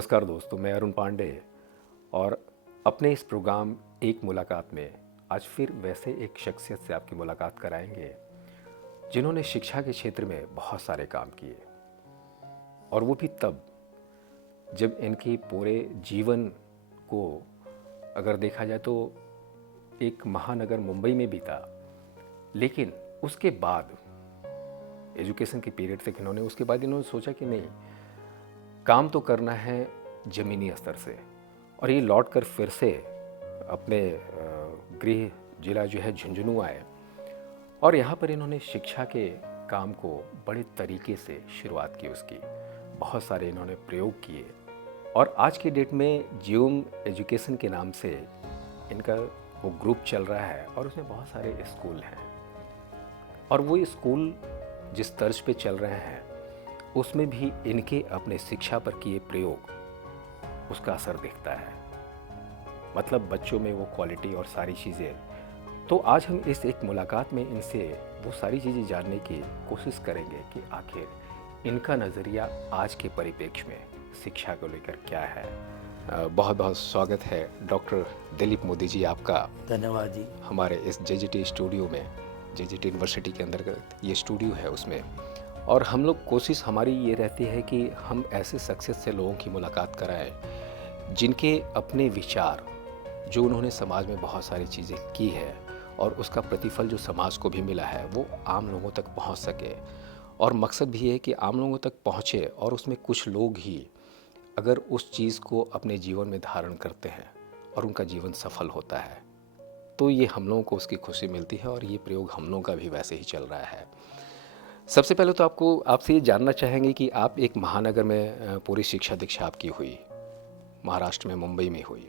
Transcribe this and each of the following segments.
नमस्कार दोस्तों, मैं अरुण पांडे और अपने इस प्रोग्राम एक मुलाकात में आज फिर वैसे एक शख्सियत से आपकी मुलाकात कराएंगे जिन्होंने शिक्षा के क्षेत्र में बहुत सारे काम किए और वो भी तब जब इनके पूरे जीवन को अगर देखा जाए तो एक महानगर मुंबई में बीता, लेकिन उसके बाद एजुकेशन के पीरियड से इन्होंने उसके बाद इन्होंने सोचा कि नहीं, काम तो करना है ज़मीनी स्तर से, और ये लौट कर फिर से अपने गृह जिला जो है झुंझुनू आए और यहाँ पर इन्होंने शिक्षा के काम को बड़े तरीके से शुरुआत की। उसकी बहुत सारे इन्होंने प्रयोग किए और आज की डेट में जियोम एजुकेशन के नाम से इनका वो ग्रुप चल रहा है और उसमें बहुत सारे स्कूल हैं और वो स्कूल जिस तर्ज पे चल रहे हैं उसमें भी इनके अपने शिक्षा पर किए प्रयोग उसका असर दिखता है। मतलब बच्चों में वो क्वालिटी और सारी चीज़ें। तो आज हम इस एक मुलाकात में इनसे वो सारी चीज़ें जानने की कोशिश करेंगे कि आखिर इनका नज़रिया आज के परिप्रेक्ष्य में शिक्षा को लेकर क्या है। बहुत बहुत स्वागत है डॉक्टर दिलीप मोदी जी आपका। धन्यवाद जी। हमारे इस जेजेटी स्टूडियो में, जेजेटी यूनिवर्सिटी के अंतर्गत ये स्टूडियो है उसमें, और हम लोग कोशिश हमारी ये रहती है कि हम ऐसे शख्सियत से लोगों की मुलाकात कराएं जिनके अपने विचार, जो उन्होंने समाज में बहुत सारी चीज़ें की है और उसका प्रतिफल जो समाज को भी मिला है वो आम लोगों तक पहुंच सके। और मकसद भी है कि आम लोगों तक पहुंचे और उसमें कुछ लोग ही अगर उस चीज़ को अपने जीवन में धारण करते हैं और उनका जीवन सफल होता है तो ये हम लोगों को उसकी खुशी मिलती है। और ये प्रयोग हम लोगों का भी वैसे ही चल रहा है। सबसे पहले तो आपसे ये जानना चाहेंगे कि आप एक महानगर में पूरी शिक्षा दीक्षा आपकी हुई, महाराष्ट्र में मुंबई में हुई,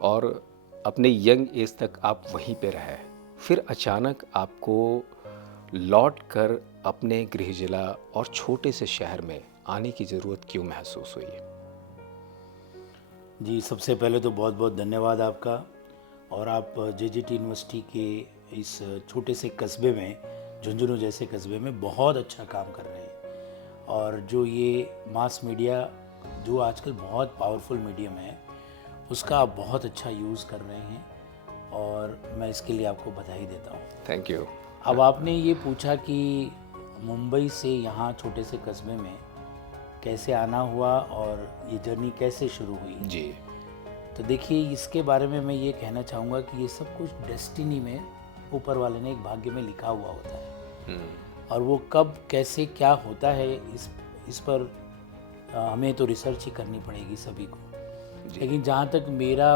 और अपने यंग एज तक आप वहीं पे रहे, फिर अचानक आपको लौट कर अपने गृह जिला और छोटे से शहर में आने की ज़रूरत क्यों महसूस हुई? जी, सबसे पहले तो बहुत बहुत धन्यवाद आपका। और आप जेजेटी यूनिवर्सिटी के इस छोटे से कस्बे में, झुंझुनू जैसे कस्बे में बहुत अच्छा काम कर रहे हैं। और जो ये मास मीडिया जो आजकल बहुत पावरफुल मीडियम है उसका आप बहुत अच्छा यूज़ कर रहे हैं और मैं इसके लिए आपको बधाई देता हूँ। Thank you. अब आपने ये पूछा कि मुंबई से यहाँ छोटे से कस्बे में कैसे आना हुआ और ये जर्नी कैसे शुरू हुई जी। तो देखिए, इसके बारे में मैं ये कहना चाहूँगा कि ये सब कुछ डेस्टिनी में, ऊपर वाले ने एक भाग्य में लिखा हुआ होता है। और वो कब कैसे क्या होता है इस पर हमें तो रिसर्च ही करनी पड़ेगी सभी को। लेकिन जहाँ तक मेरा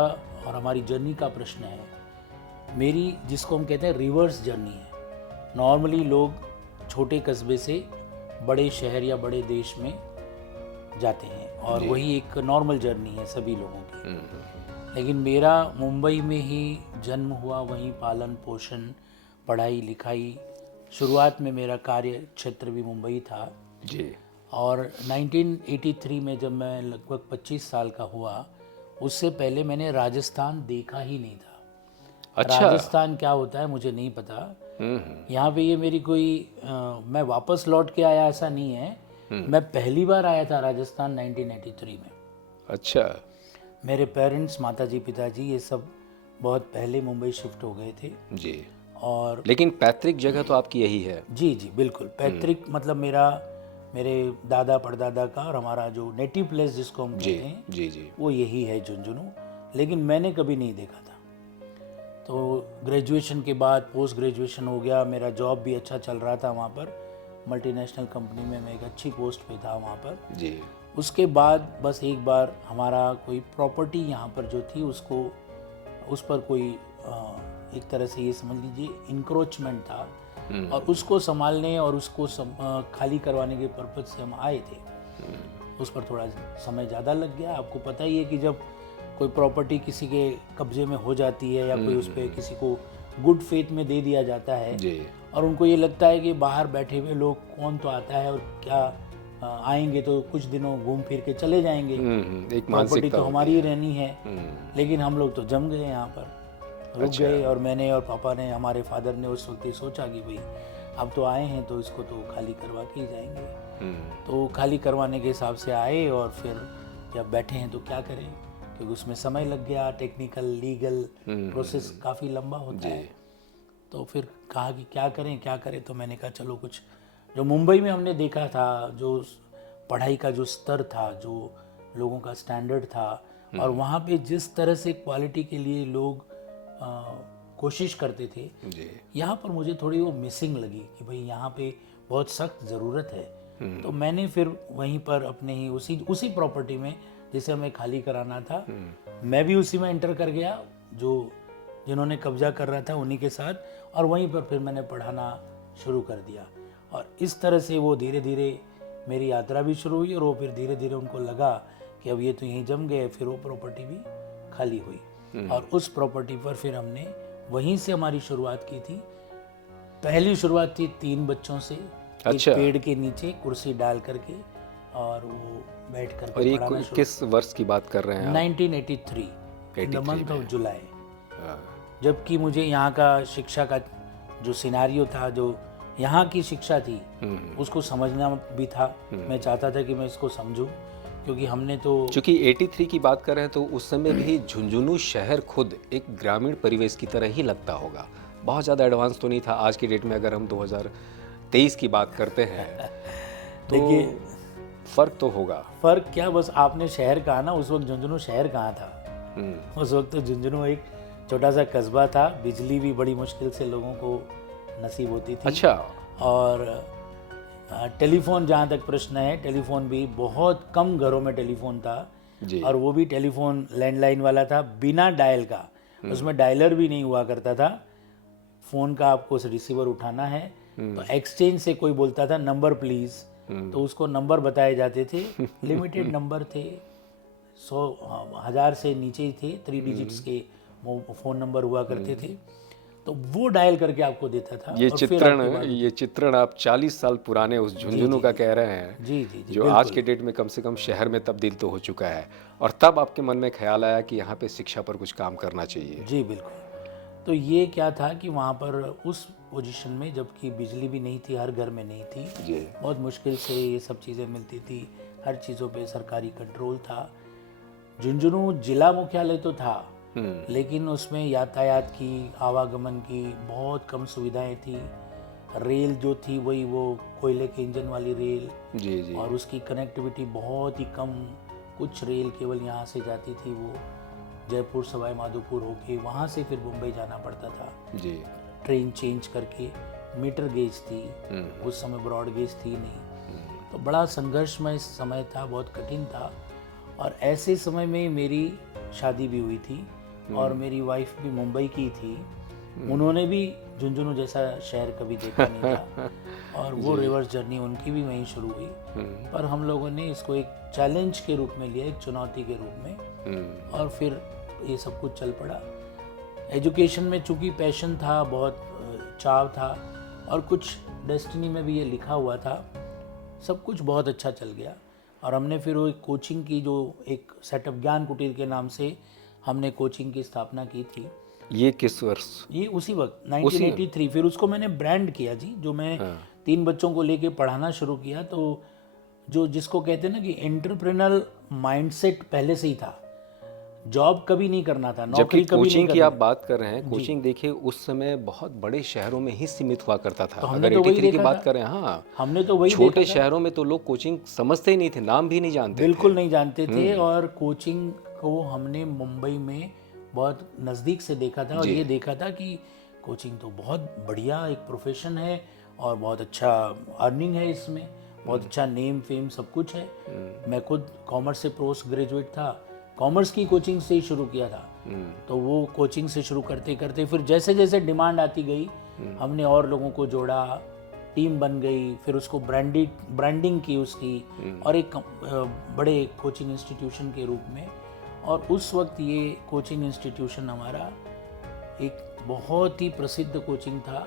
और हमारी जर्नी का प्रश्न है, मेरी जिसको हम कहते हैं रिवर्स जर्नी है। नॉर्मली लोग छोटे कस्बे से बड़े शहर या बड़े देश में जाते हैं और वही एक नॉर्मल जर्नी है सभी लोगों की। लेकिन मेरा मुंबई में ही जन्म हुआ, वहीं पालन पोषण, पढ़ाई लिखाई, शुरुआत में मेरा कार्य क्षेत्र भी मुंबई था जी। और 1983 में जब मैं लगभग 25 साल का हुआ, उससे पहले मैंने राजस्थान देखा ही नहीं था। अच्छा। राजस्थान क्या होता है मुझे नहीं पता। यहाँ पे ये मेरी कोई मैं वापस लौट के आया ऐसा नहीं है। मैं पहली बार आया था राजस्थान 1983 में। अच्छा। मेरे पेरेंट्स, माताजी पिताजी ये सब बहुत पहले मुंबई शिफ्ट हो गए थे। जी। और लेकिन पैतृक जगह तो आपकी यही है? जी जी बिल्कुल पैतृक, मतलब मेरे दादा परदादा का और हमारा जो नेटिव प्लेस जिसको हम कहते हैं जी जी वो यही है झुंझुनू। लेकिन मैंने कभी नहीं देखा था। तो ग्रेजुएशन के बाद पोस्ट ग्रेजुएशन हो गया, मेरा जॉब भी अच्छा चल रहा था वहाँ पर, मल्टीनेशनल कंपनी में मैं एक अच्छी पोस्ट पे था वहाँ पर जी। उसके बाद बस एक बार हमारा कोई प्रॉपर्टी यहाँ पर जो थी उसको, उस पर कोई एक तरह से ये समझ लीजिए इंक्रोचमेंट था और उसको संभालने और उसको खाली करवाने के पर्पज से हम आए थे। उस पर थोड़ा समय ज़्यादा लग गया। आपको पता ही है कि जब कोई प्रॉपर्टी किसी के कब्जे में हो जाती है या कोई उस पर किसी को गुड फेथ में दे दिया जाता है जी। और उनको ये लगता है कि बाहर बैठे हुए लोग कौन तो आता है और क्या आएंगे तो कुछ दिनों घूम फिर के चले जाएंगे, एक प्रॉपर्टी तो हमारी ही रहनी है। लेकिन हम लोग तो जम गए यहाँ पर, रुक गए। और मैंने और पापा ने, हमारे फादर ने उस वक्त ये सोचा कि भाई अब तो आए हैं तो इसको तो खाली करवा के ही जाएंगे। तो खाली करवाने के हिसाब से आए और फिर जब बैठे हैं तो क्या करें, क्योंकि उसमें समय लग गया, टेक्निकल लीगल प्रोसेस काफ़ी लंबा होता है। तो फिर कहा कि क्या करें, तो मैंने कहा चलो कुछ जो मुंबई में हमने देखा था, जो पढ़ाई का जो स्तर था, जो लोगों का स्टैंडर्ड था, और वहाँ पे जिस तरह से क्वालिटी के लिए लोग कोशिश करते थे, यहाँ पर मुझे थोड़ी वो मिसिंग लगी कि भाई यहाँ पे बहुत सख्त ज़रूरत है। तो मैंने फिर वहीं पर अपने ही उसी प्रॉपर्टी में जिसे हमें खाली कराना था, मैं भी उसी में एंटर कर गया, जिन्होंने कब्जा कर रहा था उन्हीं के साथ, और वहीं पर फिर मैंने पढ़ाना शुरू कर दिया। और इस तरह से वो धीरे धीरे मेरी यात्रा भी शुरू हुई, और वो फिर धीरे धीरे उनको लगा कि अब ये तो यहीं जम गए, फिर वो प्रॉपर्टी भी खाली हुई। और उस प्रॉपर्टी पर फिर हमने वहीं से हमारी शुरुआत की थी। पहली शुरुआत थी 3 बच्चों से, अच्छा। एक पेड़ के नीचे कुर्सी डाल करके, और वो बैठ कर और ये किस वर्ष की बात कर रहे हैं आप? 1983 in the month of July. जबकि मुझे यहाँ का शिक्षा का जो सिनारियो था, जो यहाँ की शिक्षा थी, उसको समझना भी था। मैं चाहता था कि मैं इसको समझूं, क्योंकि हमने तो चूँकि 83 की बात कर रहे हैं तो उस समय भी झुंझुनू शहर खुद एक ग्रामीण परिवेश की तरह ही लगता होगा, बहुत ज़्यादा एडवांस तो नहीं था। आज की डेट में अगर हम 2023 की बात करते हैं तो देखिए फ़र्क तो होगा। फ़र्क क्या, बस आपने शहर कहा ना, उस वक्त झुंझुनू शहर कहाँ था। उस वक्त तो झुंझुनू एक छोटा सा कस्बा था, बिजली भी बड़ी मुश्किल से लोगों को नसीब होती थी। अच्छा। और टेलीफोन, जहाँ तक प्रश्न है, टेलीफोन भी बहुत कम घरों में टेलीफोन था जी। और वो भी टेलीफोन लैंडलाइन वाला था, बिना डायल का। उसमें डायलर भी नहीं हुआ करता था। फ़ोन का आपको रिसीवर उठाना है तो एक्सचेंज से कोई बोलता था नंबर प्लीज़, तो उसको नंबर बताए जाते थे। लिमिटेड नंबर थे, 100,000 से नीचे ही थे, 3 डिजिट्स के फ़ोन नंबर हुआ करते थे। तो वो डायल करके आपको देता था। ये चित्रण आप 40 साल पुराने उस झुंझुनू का कह रहे हैं, जी, जो आज के डेट में कम से कम शहर में तब्दील तो हो चुका है। और तब आपके मन में ख्याल आया कि यहाँ पे शिक्षा पर कुछ काम करना चाहिए। जी बिल्कुल। तो ये क्या था कि वहाँ पर उस पोजीशन में, जबकि बिजली भी नहीं थी, हर घर में नहीं थी जी। बहुत मुश्किल से ये सब चीज़ें मिलती थी, हर चीज़ों पे सरकारी कंट्रोल था। झुंझुनू जिला मुख्यालय तो था, लेकिन उसमें यातायात की, आवागमन की बहुत कम सुविधाएं थी। रेल जो थी वही वो कोयले के इंजन वाली रेल, जी जी। और उसकी कनेक्टिविटी बहुत ही कम, कुछ रेल केवल यहाँ से जाती थी, वो जयपुर सवाई माधोपुर होके वहाँ से फिर मुंबई जाना पड़ता था जी। ट्रेन चेंज करके। मीटर गेज थी, उस समय ब्रॉड गेज थी नहीं। तो बड़ा संघर्षमय समय था, बहुत कठिन था। और ऐसे समय में मेरी शादी भी हुई थी, और मेरी वाइफ भी मुंबई की थी। उन्होंने भी झुंझुनू जैसा शहर कभी देखा नहीं था, और वो रिवर्स जर्नी उनकी भी वहीं शुरू हुई। पर हम लोगों ने इसको एक चैलेंज के रूप में लिया, एक चुनौती के रूप में, और फिर ये सब कुछ चल पड़ा। एजुकेशन में चूँकि पैशन था, बहुत चाव था, और कुछ डेस्टिनी में भी ये लिखा हुआ था, सब कुछ बहुत अच्छा चल गया। और हमने फिर वो एक कोचिंग की, जो एक सेटअप ज्ञान कुटीर के नाम से हमने कोचिंग की स्थापना की थी। ये किस वर्ष? ये उसी वक्त 1983। फिर उसको मैंने ब्रांड किया जी, जो मैं 3 बच्चों को लेके पढ़ाना शुरू किया, तो जो जिसको कहते हैं ना कि एंटरप्रेन्योरल माइंडसेट पहले से ही था, जॉब कभी नहीं करना था, नौकरी कभी नहीं कोचिंग की आप बात कर रहे हैं, कोचिंग देखिए उस समय बहुत बड़े शहरों में ही सीमित हुआ करता था। अगर 83 की बात करें, हाँ, हमने तो वही छोटे शहरों में तो लोग कोचिंग समझते ही नहीं थे, नाम भी नहीं जानते, बिल्कुल नहीं जानते थे। और कोचिंग को हमने मुंबई में बहुत नज़दीक से देखा था, और ये देखा था कि कोचिंग तो बहुत बढ़िया एक प्रोफेशन है, और बहुत अच्छा अर्निंग है इसमें, बहुत अच्छा नेम फेम सब कुछ है। मैं खुद कॉमर्स से पोस्ट ग्रेजुएट था, कॉमर्स की कोचिंग से ही शुरू किया था। तो वो कोचिंग से शुरू करते करते फिर जैसे जैसे डिमांड आती गई, हमने और लोगों को जोड़ा, टीम बन गई, फिर उसको ब्रांडिंग की उसकी, और एक बड़े कोचिंग इंस्टीट्यूशन के रूप में। और उस वक्त ये कोचिंग इंस्टीट्यूशन हमारा एक बहुत ही प्रसिद्ध कोचिंग था,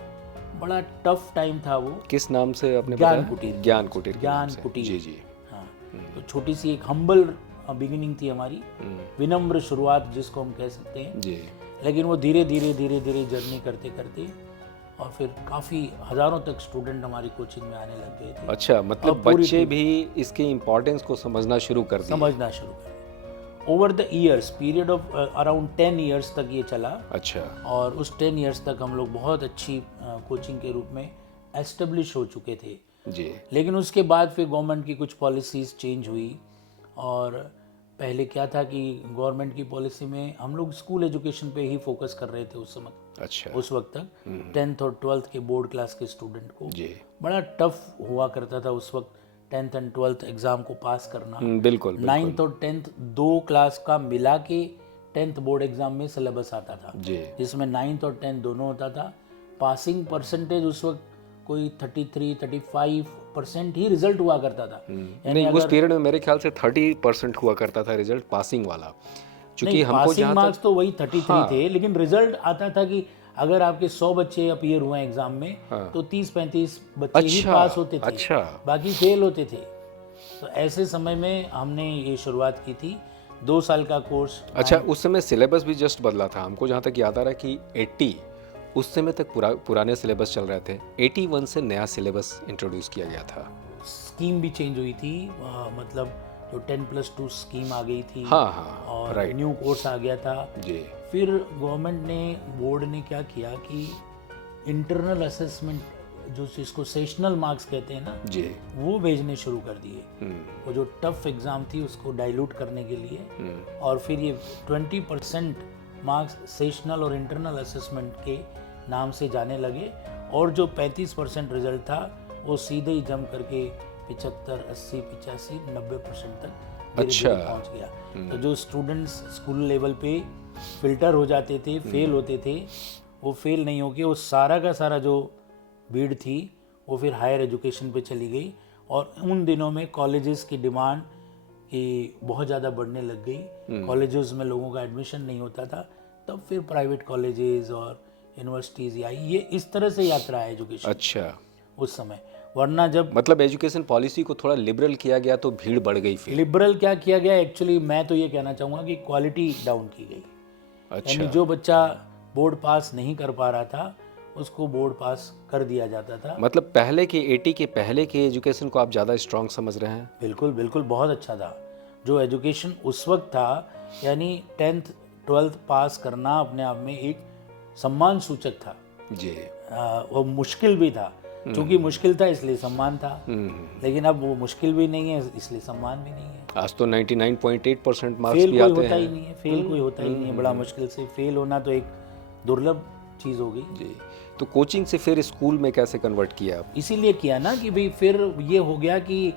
बड़ा टफ टाइम था वो। किस नाम से आपने ज्ञान बताया? कुटीर। ज्ञान कुटीर। ज्ञान कुटीर, जी जी। हाँ। तो छोटी सी एक हम्बल बिगिनिंग थी हमारी, विनम्र शुरुआत जिसको हम कह सकते हैं। जी। लेकिन वो धीरे धीरे धीरे धीरे जर्नी करते करते और फिर काफ़ी हज़ारों तक स्टूडेंट हमारी कोचिंग में आने लग गए थे। अच्छा, मतलब और पूरी बच्चे भी इसके इम्पोर्टेंस को समझना शुरू कर दिए। समझना शुरू कर दिया। Over the years, period of around 10 years तक ये चला। अच्छा। और उस 10 ईयर्स तक हम लोग बहुत अच्छी कोचिंग के रूप में एस्टेब्लिश हो चुके थे। जी। लेकिन उसके बाद फिर गवर्नमेंट की कुछ पॉलिसीज़ चेंज हुई। और पहले क्या था कि गवर्नमेंट की पॉलिसी में हम लोग स्कूल एजुकेशन पे ही फोकस कर रहे थे उस समय, अच्छा। उस वक्त तक 10th और 12th के बोर्ड क्लास के स्टूडेंट को जी। बड़ा टफ हुआ करता था उस वक्त 10th एंड 12th एग्ज़ाम को पास करना। बिल्कुल, बिल्कुल। 9th और 10th दो क्लास का मिला के 10th बोर्ड एग्ज़ाम में सिलेबस आता था, जी। जिसमें 9th और 10th दोनों होता था। पासिंग परसेंटेज उस वक्त कोई 33-35% ही रिजल्ट हुआ करता था। नहीं, उस पीरियड में मेरे ख्याल से 30% हुआ करता था रिजल्ट पासिंग वाला, क्योंकि नहीं, हमको पासिंग जहाँ मार्क्स तक तो वही 33 थे, लेकिन रिजल्ट आता था कि अगर आपके 100 बच्चे अपीयर हुए एग्जाम में तो 30-35 बच्चे ही अच्छा, पास होते थे, अच्छा। बाकी फेल होते थे। तो ऐसे समय में हमने ये शुरुआत की थी, 2 साल का कोर्स। अच्छा, उस समय सिलेबस भी जस्ट बदला था। हमको जहाँ तक याद आ रहा है कि 80 उस समय तक पुराने सिलेबस चल रहे थे, 81 से नया सिलेबस इंट्रोड्यूस किया गया था। स्कीम भी चेंज हुई थी, मतलब जो 10+2 स्कीम आ गई थी। हाँ, हाँ, और राइट। न्यू कोर्स आ गया था। जी। फिर गवर्नमेंट ने, बोर्ड ने क्या किया कि इंटरनल असेसमेंट, जो जिसको सेशनल मार्क्स कहते हैं ना, जी। वो भेजने शुरू कर दिए। वो जो टफ एग्ज़ाम थी उसको डाइल्यूट करने के लिए। और फिर ये 20% मार्क्स सेशनल और इंटरनल असेसमेंट के नाम से जाने लगे। और जो 35% रिजल्ट था वो सीधे ही जम करके 75, 80, 85, 90% तक धीरे-धीरे पहुंच गया। तो जो स्टूडेंट्स स्कूल लेवल पे फिल्टर हो जाते थे, फेल होते थे, वो फेल नहीं होके वो सारा का सारा जो भीड़ थी वो फिर हायर एजुकेशन पे चली गई। और उन दिनों में कॉलेजेस की डिमांड की बहुत ज़्यादा बढ़ने लग गई। कॉलेजेस में लोगों का एडमिशन नहीं होता था, तब फिर प्राइवेट कॉलेजेस और यूनिवर्सिटीज़ आई। ये इस तरह से यात्रा है एजुकेशन अच्छा, उस समय। वरना जब मतलब एजुकेशन पॉलिसी को थोड़ा लिबरल किया गया तो भीड़ बढ़ गई फिर। लिबरल क्या किया गया, एक्चुअली मैं तो ये कहना चाहूँगा कि क्वालिटी डाउन की गई। अच्छा। यानी जो बच्चा बोर्ड पास नहीं कर पा रहा था उसको बोर्ड पास कर दिया जाता था। मतलब पहले के 80 के पहले के एजुकेशन को आप ज़्यादा स्ट्रांग समझ रहे हैं? बिल्कुल बिल्कुल, बहुत अच्छा था जो एजुकेशन उस वक्त था। यानी 10th 12th पास करना अपने आप में एक सम्मान सूचक था। जी। वो मुश्किल भी था, क्योंकि मुश्किल था इसलिए सम्मान था। लेकिन अब वो मुश्किल भी नहीं है इसलिए सम्मान भी नहीं है। आज तो 99.8% मार्क्स फेल भी कोई आते होता हैं। ही नहीं है, फेल कोई होता ही नहीं है। बड़ा मुश्किल से फेल होना तो एक दुर्लभ चीज़ हो गई। जी। तो कोचिंग से फिर स्कूल में कैसे कन्वर्ट किया आप? इसीलिए किया ना कि भाई फिर ये हो गया कि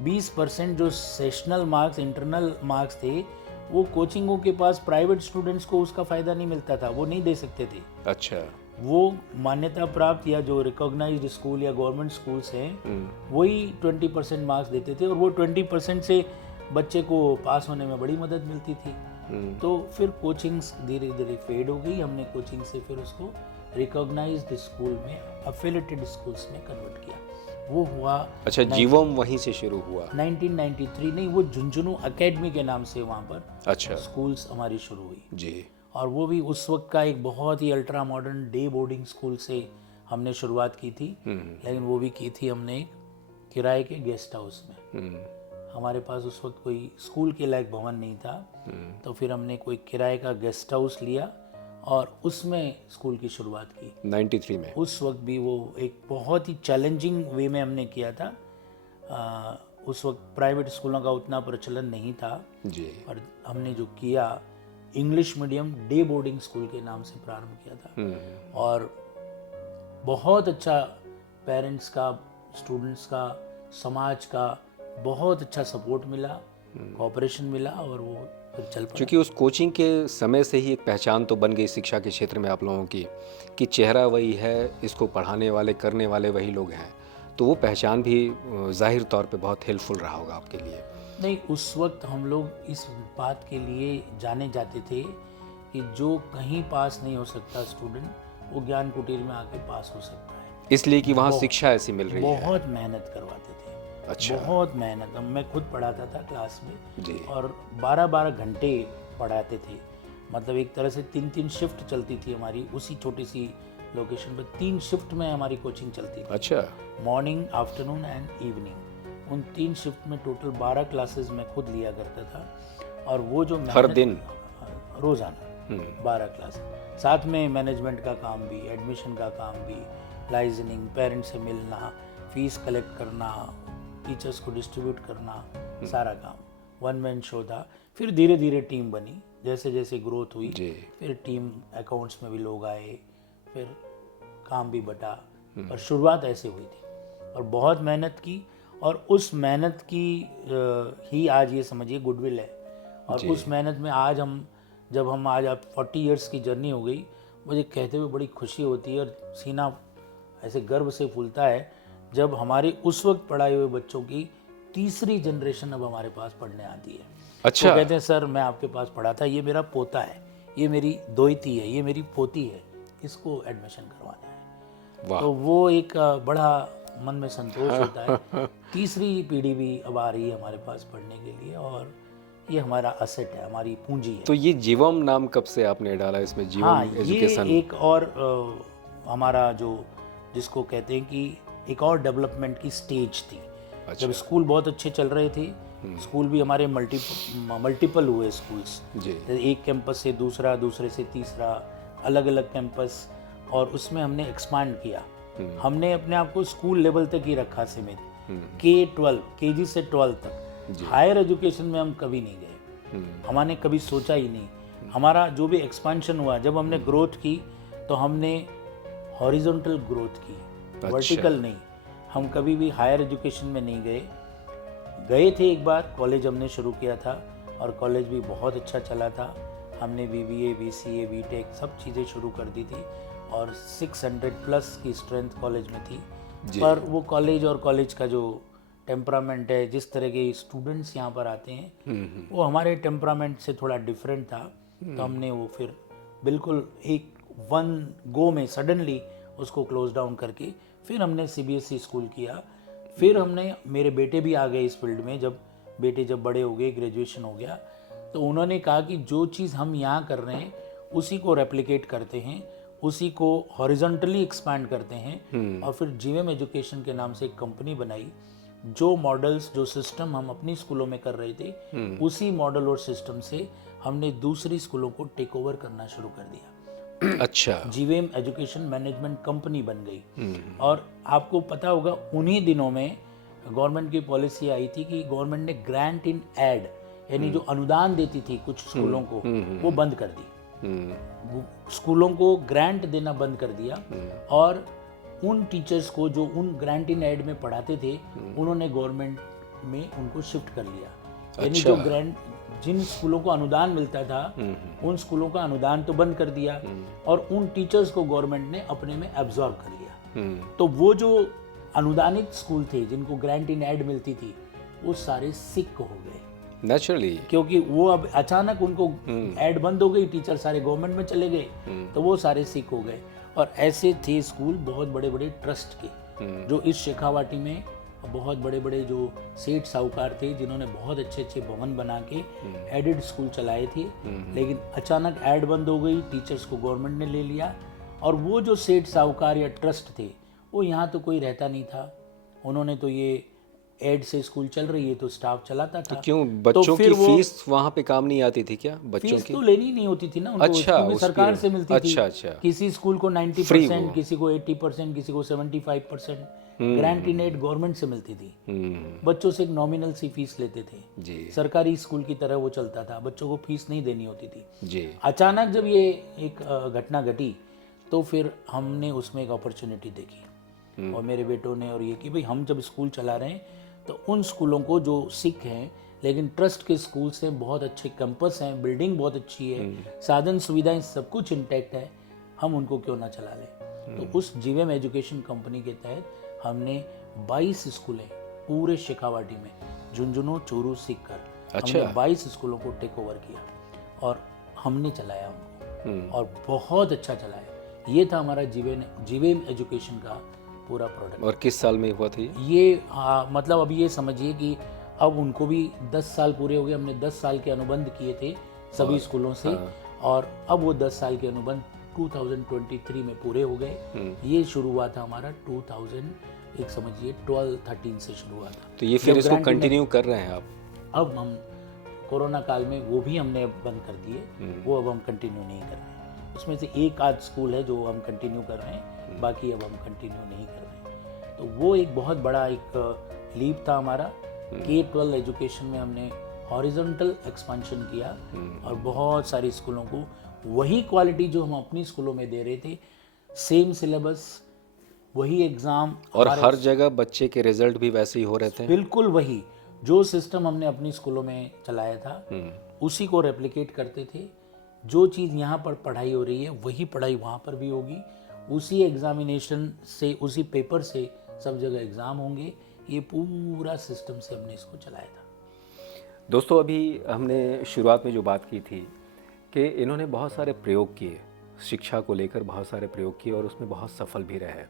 20% जो सेशनल मार्क्स, इंटरनल मार्क्स थे, वो कोचिंगों के पास प्राइवेट स्टूडेंट्स को उसका फ़ायदा नहीं मिलता था, वो नहीं दे सकते थे। अच्छा। वो मान्यता प्राप्त या जो रिकॉग्नाइज्ड स्कूल या गवर्नमेंट स्कूल्स हैं वही 20% मार्क्स देते थे। और वो 20% से बच्चे को पास होने में बड़ी मदद मिलती थी। तो फिर कोचिंग्स धीरे धीरे फेड हो गई। हमने कोचिंग से फिर उसको रिकॉग्नाइज्ड स्कूल में, अफिलिएटेड स्कूल्स में कन्वर्ट किया। वो हुआ अच्छा, जीवम वहीं से शुरू हुआ। 1993 नहीं, वो झुंझुनू एकेडमी के नाम से वहाँ पर अच्छा। स्कूल्स हमारी शुरू हुई। जी। और वो भी उस वक्त का एक बहुत ही ultra modern day boarding school से हमने शुरुआत की थी। लेकिन वो भी की थी हमने एक किराए के गेस्ट हाउस में। हमारे पास उस वक्त कोई स्कूल के लायक भवन नहीं था, तो फिर हमने कोई किराए का गेस्ट हाउस लिया और उसमें स्कूल की शुरुआत की 93 में। उस वक्त भी वो एक बहुत ही चैलेंजिंग वे में हमने किया था। उस वक्त प्राइवेट स्कूलों का उतना प्रचलन नहीं था। जी। और हमने जो किया, English medium day boarding school के नाम से प्रारंभ किया था। और बहुत अच्छा पेरेंट्स का, स्टूडेंट्स का, समाज का बहुत अच्छा सपोर्ट मिला, कोऑपरेशन मिला और वो फिर चल पड़ा। क्योंकि उस कोचिंग के समय से ही एक पहचान तो बन गई शिक्षा के क्षेत्र में आप लोगों की, कि चेहरा वही है, इसको पढ़ाने वाले, करने वाले वही लोग हैं। तो वो पहचान भी जाहिर तौर पे बहुत हेल्पफुल रहा होगा आपके लिए। नहीं, उस वक्त हम लोग इस बात के लिए जाने जाते थे कि जो कहीं पास नहीं हो सकता स्टूडेंट, वो ज्ञान कुटीर में आके पास हो सकता है। इसलिए कि वहाँ शिक्षा ऐसी मिल रही है। बहुत मेहनत करवाते थे। अच्छा। बहुत मेहनत। मैं खुद पढ़ाता था क्लास में। जी। और 12-12 घंटे पढ़ाते थे। मतलब एक तरह से 3-3 शिफ्ट चलती थी हमारी उसी छोटी सी लोकेशन पे 3 शिफ्ट में हमारी कोचिंग चलती थी, अच्छा। Morning, afternoon and evening. उन 3 शिफ्ट में टोटल 12 क्लासेस मैं खुद लिया करता था। और वो जो हर दिन? रोज़ाना 12 क्लास, साथ में मैनेजमेंट का काम भी, एडमिशन का काम भी, लाइजनिंग, पेरेंट्स से मिलना, फीस कलेक्ट करना, टीचर्स को डिस्ट्रीब्यूट करना, सारा काम वन मैन शो था। फिर धीरे धीरे टीम बनी, जैसे जैसे ग्रोथ हुई जी। फिर टीम अकाउंट्स में भी लोग आए, फिर काम भी बटा। पर शुरुआत ऐसे हुई थी और बहुत मेहनत की, और उस मेहनत की ही आज ये समझिए गुडविल है। और उस मेहनत में आज हम आज 40 इयर्स की जर्नी हो गई, मुझे कहते हुए बड़ी खुशी होती है और सीना ऐसे गर्व से फूलता है जब हमारे उस वक्त पढ़ाए हुए बच्चों की तीसरी जनरेशन अब हमारे पास पढ़ने आती है। अच्छा। तो कहते हैं सर मैं आपके पास पढ़ा था, ये मेरा पोता है, ये मेरी दोहिती है, ये मेरी पोती है, इसको एडमिशन करवाना है। वाह। तो वो एक बड़ा मन में संतोष होता है। तीसरी पीढ़ी भी अब आ रही है हमारे पास पढ़ने के लिए, और ये हमारा असेट है, हमारी पूंजी है। तो ये जीवम नाम कब से आपने डाला इसमें, जीवम हाँ, एजुकेशन? ये एक और हमारा जो जिसको कहते हैं कि एक और डेवलपमेंट की स्टेज थी। अच्छा। जब स्कूल बहुत अच्छे चल रहे थे, स्कूल भी हमारे मल्टीपल हुए स्कूल्स, जी। एक कैंपस से दूसरा, दूसरे से तीसरा, अलग अलग कैंपस, और उसमें हमने एक्सपांड किया। हमने अपने आप को स्कूल लेवल तक ही रखा सीमित, K-12, KG से 12 तक। हायर एजुकेशन में हम कभी नहीं गए, हमने कभी सोचा ही नहीं। हमारा जो भी एक्सपांशन हुआ, जब हमने ग्रोथ की तो हमने हॉरिजॉन्टल ग्रोथ की, वर्टिकल नहीं। हम कभी भी हायर एजुकेशन में नहीं गए थे। एक बार कॉलेज हमने शुरू किया था और कॉलेज भी बहुत अच्छा चला था। हमने BBA, BCA, BTech सब चीज़ें शुरू कर दी थी और 600 प्लस की स्ट्रेंथ कॉलेज में थी। पर वो कॉलेज और कॉलेज का जो टेम्परामेंट है, जिस तरह के स्टूडेंट्स यहाँ पर आते हैं, वो हमारे टेम्परामेंट से थोड़ा डिफरेंट था। तो हमने वो फिर बिल्कुल एक वन गो में सडनली उसको क्लोज डाउन करके फिर हमने CBSE स्कूल किया। फिर हमने, मेरे बेटे भी आ गए इस फील्ड में, जब बड़े हो गए, ग्रेजुएशन हो गया, तो उन्होंने कहा कि जो चीज़ हम यहाँ कर रहे हैं उसी को रेप्लिकेट करते हैं, उसी को हॉरिजॉन्टली एक्सपैंड करते हैं। और फिर GVM एजुकेशन के नाम से एक कंपनी बनाई। जो मॉडल्स, जो सिस्टम हम अपनी स्कूलों में कर रहे थे, उसी मॉडल और सिस्टम से हमने दूसरी स्कूलों को टेक ओवर करना शुरू कर दिया। अच्छा। GVM एजुकेशन मैनेजमेंट कंपनी बन गई। और आपको पता होगा उन्हीं दिनों में गवर्नमेंट की पॉलिसी आई थी कि गवर्नमेंट ने ग्रांट इन एड, यानी जो अनुदान देती थी कुछ स्कूलों को, वो बंद कर दी। स्कूलों को ग्रांट देना बंद कर दिया, और उन टीचर्स को जो उन ग्रांट इन एड में पढ़ाते थे, उन्होंने गवर्नमेंट में उनको शिफ्ट कर लिया। यानी जो ग्रांट, जिन स्कूलों को अनुदान मिलता था, उन स्कूलों का अनुदान तो बंद कर दिया, और उन टीचर्स को गवर्नमेंट ने अपने में एब्जॉर्ब कर लिया। तो वो जो अनुदानित स्कूल थे, जिनको ग्रांट इन एड मिलती थी, वो सारे सिक हो गए नेचुरली, क्योंकि वो अब अचानक उनको एड बंद हो गई, टीचर सारे गवर्नमेंट में चले गए, तो वो सारे सिक हो गए। और ऐसे थे स्कूल बहुत बड़े बड़े ट्रस्ट के, जो इस शेखावाटी में बहुत बड़े बड़े जो सेठ साहूकार थे, जिन्होंने बहुत अच्छे अच्छे भवन बना के एडेड स्कूल चलाए थे। लेकिन अचानक एड बंद हो गई, टीचर्स को गवर्नमेंट ने ले लिया, और वो जो सेठ साहूकार या ट्रस्ट थे, वो यहाँ तो कोई रहता नहीं था। उन्होंने तो ये एड से स्कूल चल रही है तो स्टाफ चलाता था। तो क्यों बच्चों की फीस वहाँ पे काम नहीं आती थी क्या? बच्चों फीस की तो लेनी नहीं होती थी ना उनको, अच्छा, उसमें सरकार से मिलती थी। अच्छा। किसी स्कूल को 90%, किसी को 80%, किसी को 75% ग्रांट इन एड गवर्नमेंट से मिलती थी। बच्चों से एक नॉमिनल सी फीस लेते थे जी। सरकारी स्कूल की तरह वो चलता था, बच्चों को फीस नहीं देनी होती थी जी। अचानक जब ये एक घटना घटी तो फिर हमने उसमें एक अपॉर्चुनिटी देखी, और मेरे बेटों ने, और ये कि भाई हम जब स्कूल चला रहे हैं तो उन स्कूलों को जो सिख हैं लेकिन ट्रस्ट के स्कूल से बहुत अच्छे कैंपस हैं, बिल्डिंग बहुत अच्छी है, साधन सुविधाएं सब कुछ इंटैक्ट है, हम उनको क्यों ना चला लें। तो उस GVM एजुकेशन कंपनी के तहत हमने 22 स्कूलें पूरे शेखावाटी में, झुंझुनू, चूरू, सीकर, हमने 22 स्कूलों को टेक ओवर किया और हमने चलाया उनको, और बहुत अच्छा चलाया। ये था हमारा GVM एजुकेशन का पूरा प्रोडक्ट। और किस साल में हुआ था ये? मतलब अभी ये समझिए कि अब उनको भी 10 साल पूरे हो गए। हमने 10 साल के अनुबंध किए थे सभी स्कूलों से, और अब वो 10 साल के अनुबंध 2023 में पूरे हो गए। ये शुरू हुआ था हमारा 2000, एक समझिए 12-13 से शुरू हुआ था। तो ये फिर जब इसको ग्रांटी में- कंटिन्यू कर रहे हैं आप? अब हम कोरोना काल में वो भी हमने बंद कर दिए, वो अब हम कंटिन्यू नहीं कर रहे हैं। उसमें से एक आध स्कूल है जो हम कंटिन्यू कर रहे हैं, बाकी अब हम कंटिन्यू नहीं कर रहे हैं। तो वो एक बहुत बड़ा एक लीप था हमारा। K-12 एजुकेशन में हमने हॉरिजॉन्टल एक्सपेंशन किया और बहुत सारे स्कूलों को वही क्वालिटी जो हम अपनी स्कूलों में दे रहे थे, सेम सिलेबस, वही एग्ज़ाम, और हर जगह बच्चे के रिजल्ट भी वैसे ही हो रहे थे? बिल्कुल वही जो सिस्टम हमने अपनी स्कूलों में चलाया था उसी को रेप्लिकेट करते थे। जो चीज़ यहाँ पर पढ़ाई हो रही है वही पढ़ाई वहाँ पर भी होगी, उसी एग्जामिनेशन से, उसी पेपर से सब जगह एग्ज़ाम होंगे। ये पूरा सिस्टम से हमने इसको चलाया था। दोस्तों, अभी हमने शुरुआत में जो बात की थी कि इन्होंने बहुत सारे प्रयोग किए, शिक्षा को लेकर बहुत सारे प्रयोग किए और उसमें बहुत सफल भी रहे।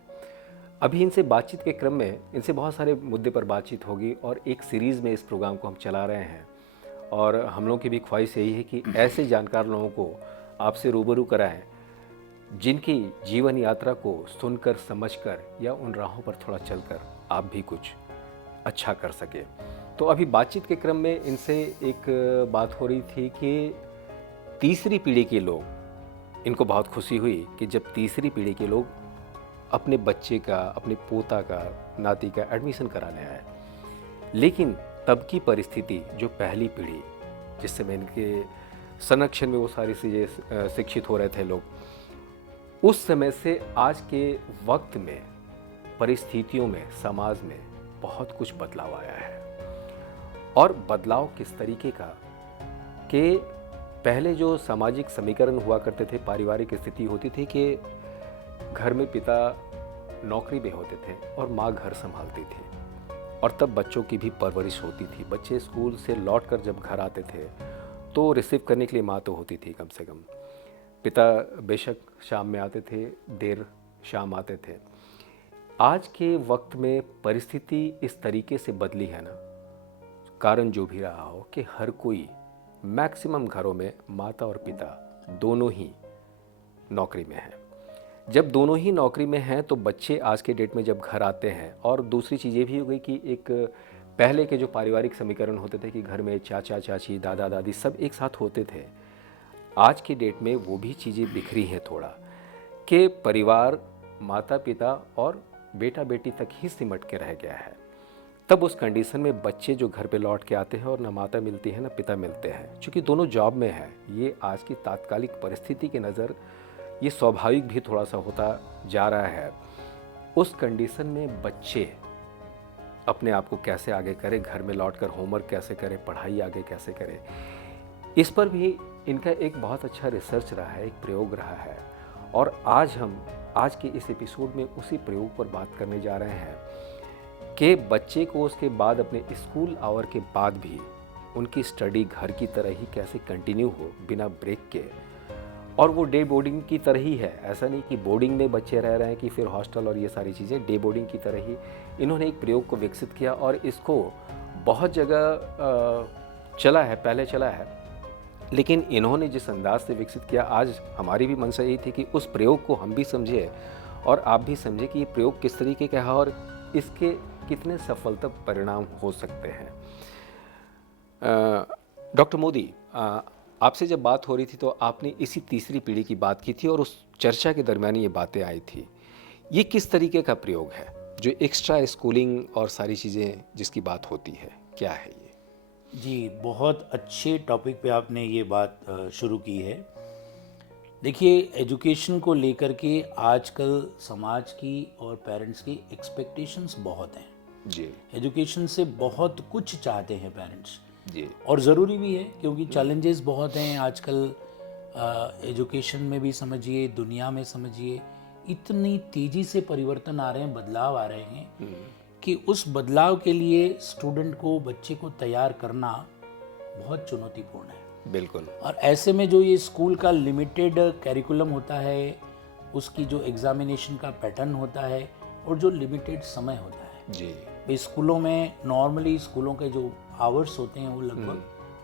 अभी इनसे बातचीत के क्रम में इनसे बहुत सारे मुद्दे पर बातचीत होगी और एक सीरीज़ में इस प्रोग्राम को हम चला रहे हैं और हम लोगों की भी ख्वाहिश यही है कि ऐसे जानकार लोगों को आपसे रूबरू कराएं जिनकी जीवन यात्रा को सुनकर, समझकर या उन राहों पर थोड़ा चलकर आप भी कुछ अच्छा कर सके। तो अभी बातचीत के क्रम में इनसे एक बात हो रही थी कि तीसरी पीढ़ी के लोग, इनको बहुत खुशी हुई कि जब तीसरी पीढ़ी के लोग अपने बच्चे का, अपने पोता का, नाती का एडमिशन कराने आए, लेकिन तब की परिस्थिति जो पहली पीढ़ी जिस समय इनके संरक्षण में वो सारी चीज़ें शिक्षित हो रहे थे लोग, उस समय से आज के वक्त में परिस्थितियों में, समाज में बहुत कुछ बदलाव आया है। और बदलाव किस तरीके का कि पहले जो सामाजिक समीकरण हुआ करते थे, पारिवारिक स्थिति होती थी कि घर में पिता नौकरी में होते थे और माँ घर संभालती थी और तब बच्चों की भी परवरिश होती थी। बच्चे स्कूल से लौटकर जब घर आते थे तो रिसीव करने के लिए माँ तो होती थी कम से कम। पिता बेशक शाम में आते थे, देर शाम आते थे। आज के वक्त में परिस्थिति इस तरीके से बदली है ना, कारण जो भी रहा हो कि हर कोई, मैक्सिमम घरों में माता और पिता दोनों ही नौकरी में हैं। जब दोनों ही नौकरी में हैं तो बच्चे आज के डेट में जब घर आते हैं, और दूसरी चीज़ ये भी हो गई कि एक पहले के जो पारिवारिक समीकरण होते थे कि घर में चाचा चाची, दादा दादी सब एक साथ होते थे, आज की डेट में वो भी चीज़ें बिखरी हैं थोड़ा, कि परिवार माता पिता और बेटा बेटी तक ही सिमट के रह गया है। तब उस कंडीशन में बच्चे जो घर पे लौट के आते हैं और ना माता मिलती है ना पिता मिलते हैं, क्योंकि दोनों जॉब में हैं। ये आज की तात्कालिक परिस्थिति के नज़र ये स्वाभाविक भी थोड़ा सा होता जा रहा है। उस कंडीशन में बच्चे अपने आप को कैसे आगे करें, घर में लौटकर होमवर्क कैसे करें, पढ़ाई आगे कैसे करें, इस पर भी इनका एक बहुत अच्छा रिसर्च रहा है, एक प्रयोग रहा है। और आज हम आज के इस एपिसोड में उसी प्रयोग पर बात करने जा रहे हैं कि बच्चे को उसके बाद अपने स्कूल आवर के बाद भी उनकी स्टडी घर की तरह ही कैसे कंटिन्यू हो बिना ब्रेक के, और वो डे बोर्डिंग की तरह ही है। ऐसा नहीं कि बोर्डिंग में बच्चे रह रहे हैं कि फिर हॉस्टल और ये सारी चीज़ें, डे बोर्डिंग की तरह ही इन्होंने एक प्रयोग को विकसित किया और इसको बहुत जगह चला है, पहले चला है, लेकिन इन्होंने जिस अंदाज से विकसित किया, आज हमारी भी मंशा यही थी कि उस प्रयोग को हम भी समझे और आप भी समझे कि ये प्रयोग किस तरीके का है और इसके कितने सफलता परिणाम हो सकते हैं। डॉक्टर मोदी, आपसे जब बात हो रही थी तो आपने इसी तीसरी पीढ़ी की बात की थी और उस चर्चा के दरमियान ये बातें आई थी। ये किस तरीके का प्रयोग है जो एक्स्ट्रा स्कूलिंग और सारी चीज़ें जिसकी बात होती है, क्या है ये? जी, बहुत अच्छे टॉपिक पे आपने ये बात शुरू की है। देखिए, एजुकेशन को लेकर के आजकल समाज की और पेरेंट्स की एक्सपेक्टेशंस बहुत हैं जी एजुकेशन से बहुत कुछ चाहते हैं पेरेंट्स जी और ज़रूरी भी है क्योंकि चैलेंजेस बहुत हैं आजकल। एजुकेशन में भी समझिए, दुनिया में समझिए, इतनी तेज़ी से परिवर्तन आ रहे हैं, बदलाव आ रहे हैं कि उस बदलाव के लिए स्टूडेंट को, बच्चे को तैयार करना बहुत चुनौतीपूर्ण है। बिल्कुल। और ऐसे में जो ये स्कूल का लिमिटेड कैरिकुलम होता है, उसकी जो एग्ज़ामिनेशन का पैटर्न होता है और जो लिमिटेड समय होता है जी भाई, स्कूलों में नॉर्मली स्कूलों के जो आवर्स होते हैं वो लगभग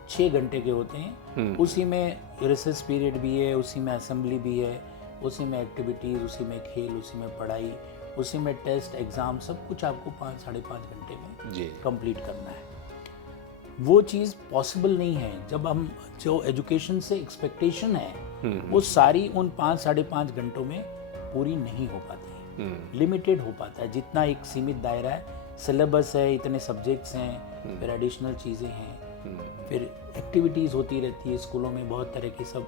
6 घंटे के होते हैं। उसी में रिसेस पीरियड भी है, उसी में असेंबली भी है, उसी में एक्टिविटीज़, उसी में खेल, उसी में पढ़ाई, उसी में टेस्ट एग्ज़ाम, सब कुछ आपको 5 साढ़े 5 घंटे में जी कंप्लीट करना है। वो चीज़ पॉसिबल नहीं है। जब हम जो एजुकेशन से एक्सपेक्टेशन है वो सारी उन 5 साढ़े 5 घंटों में पूरी नहीं हो पाती, लिमिटेड हो पाता है। जितना एक सीमित दायरा है, सिलेबस है, इतने सब्जेक्ट्स हैं, फिर एडिशनल चीज़ें हैं, फिर एक्टिविटीज़ होती रहती है स्कूलों में, बहुत तरह के सब